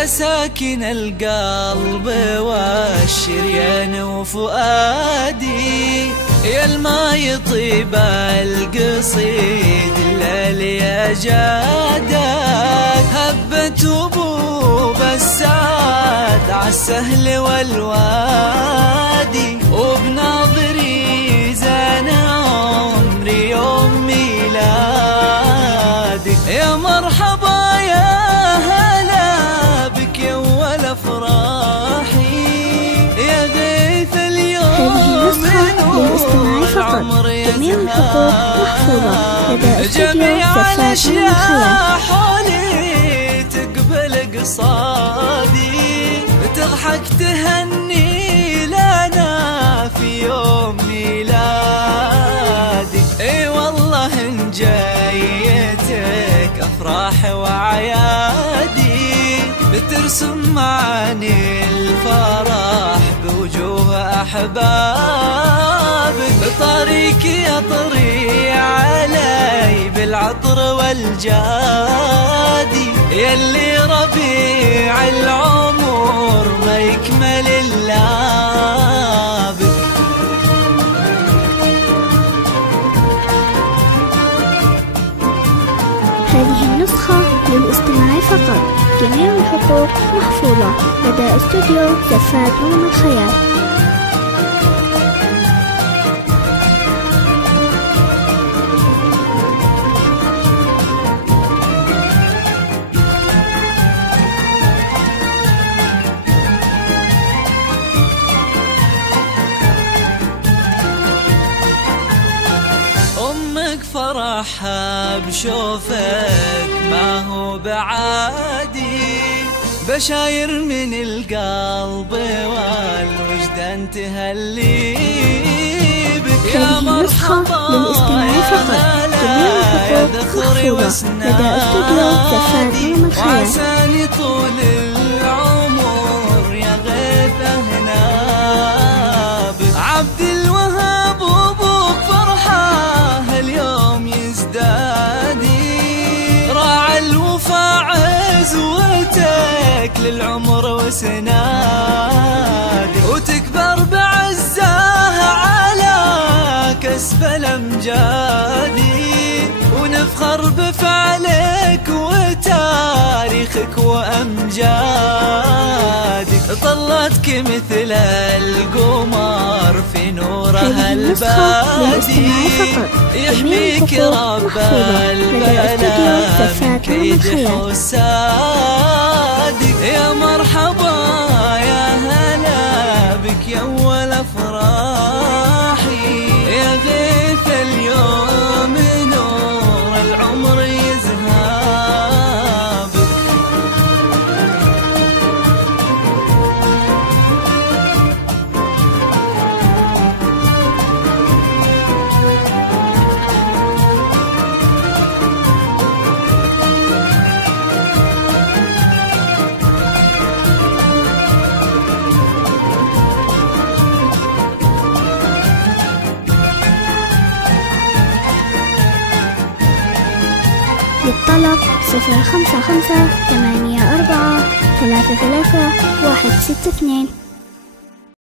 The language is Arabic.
يا ساكن القلب والشريان وفؤادي، يا الما يطيب القصيد الليل يا جادك، هبت وبوب السعد عالسهل والوادي، وبناظري زان عمري يوم ميلادي. يا مرحبا يا هلا بك يا اول افراحي، يا غيث اليوم للاستماع فقط. جميع الحقوق محفوظة لدى استوديو جميع الأشياء حولي تقبل قصادي، تضحك تهني لنا في يوم ميلادي. اي والله ان جايتك افراح وعيادي، بترسم معاني الفرح بوجوه احبابك، طريق يطري علي بالعطر والجادي، يلي ربيع العمر ما يكمل الا بك. هذه النسخة للاستماع فقط. جميع الحقوق محفوظة لدى استوديو زفات نوم الخيال. فرحها بشوفك ما هو بعادي، بشاير من القلب والوجدان تهلي بك. يا مرحبا يا ذخري وسنادي، وعساني طول العمر يا غيث أهنابك. عبد الوهاب وابوك فرحة اليوم يزدادي، راعى الوفا عزوتك للعمر وسنادي، وتكبر بعزاه على كسب الأمجادي، ونفخر بفعلك وتاريخك وأمجادك. طلتك مثل القمر في نورها البادي، يحميك رب البلا من كيد حسادك. يا مرحبا يا هلا بك يا اول افراحي، يا غيث اليوم نور العمر يزهابك. للطلب 055 84 33 162.